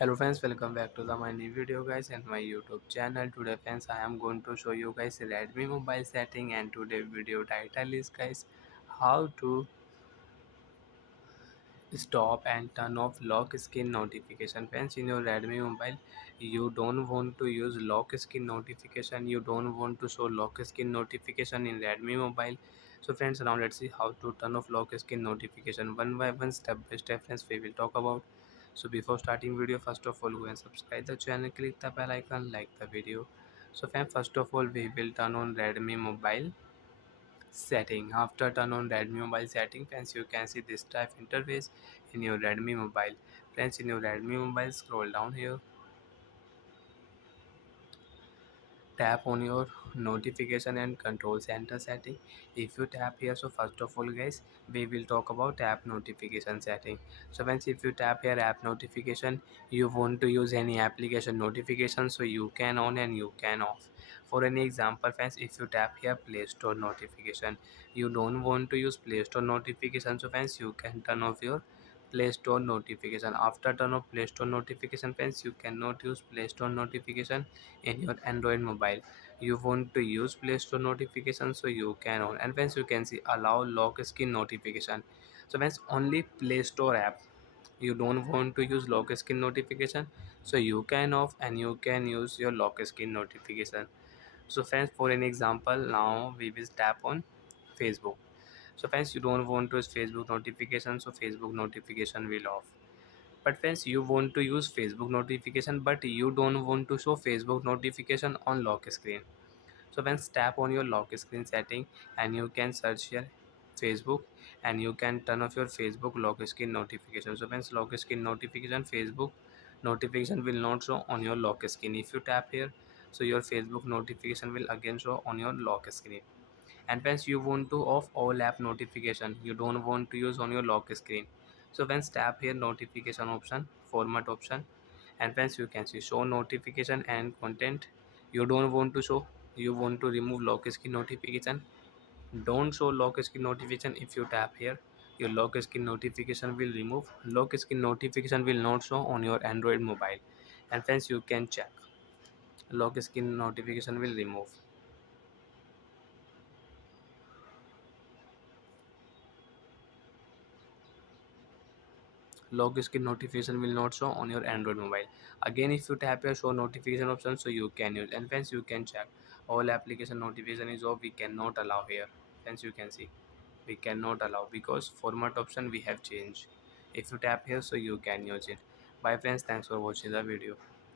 Hello friends, welcome back to my new video guys and my YouTube channel. Today friends, I am going to show you guys Redmi mobile setting, and today video title is guys how to stop and turn off lock screen notification. Friends, in your Redmi mobile you don't want to use lock screen notification, you don't want to show lock screen notification in Redmi mobile. So friends, now let's see how to turn off lock screen notification one by one, step by step friends, we will talk about. So before starting video, first of all go and subscribe the channel, click the bell icon, like the video. So friends, first of all we will turn on Redmi mobile setting. After turn on Redmi mobile setting friends, you can see this type interface in your Redmi mobile. Friends, in your Redmi mobile, scroll down here, tap on your notification and control center setting. If you tap here, so first of all guys, we will talk about app notification setting. So once if you tap here app notification, you want to use any application notification, so you can on and you can off. For any example friends, if you tap here Play Store notification, you don't want to use Play Store notification, so friends you can turn off your Play Store notification. After turn off Play Store notification friends, you cannot use Play Store notification in your Android mobile. You want to use Play Store notification, so you can on. And friends, you can see allow lock screen notification. So friends, only Play Store app, you don't want to use lock screen notification, so you can off and you can use your lock screen notification. So friends, for an example, now we will tap on Facebook. So friends, you don't want to use Facebook notification, so Facebook notification will off. But friends, you want to use Facebook notification, but you don't want to show Facebook notification on lock screen. So when tap on your lock screen setting, and you can search here Facebook, and you can turn off your Facebook lock screen notification. So when lock screen notification, Facebook notification will not show on your lock screen. If you tap here, so your Facebook notification will again show on your lock screen. And once you want to off all app notification, you don't want to use on your lock screen, so when tap here notification option, format option, and once you can see show notification and content, you don't want to show, you want to remove lock screen notification, don't show lock screen notification. If you tap here, your lock screen notification will remove, lock screen notification will not show on your Android mobile. And once you can check, lock screen notification will remove, lock screen notification will not show on your Android mobile. Again, if you tap your show notification option, so you can use, and friends you can check all application notification is off, we cannot allow here. Friends, you can see we cannot allow because format option we have changed. If you tap here, so you can use it. Bye friends, thanks for watching the video.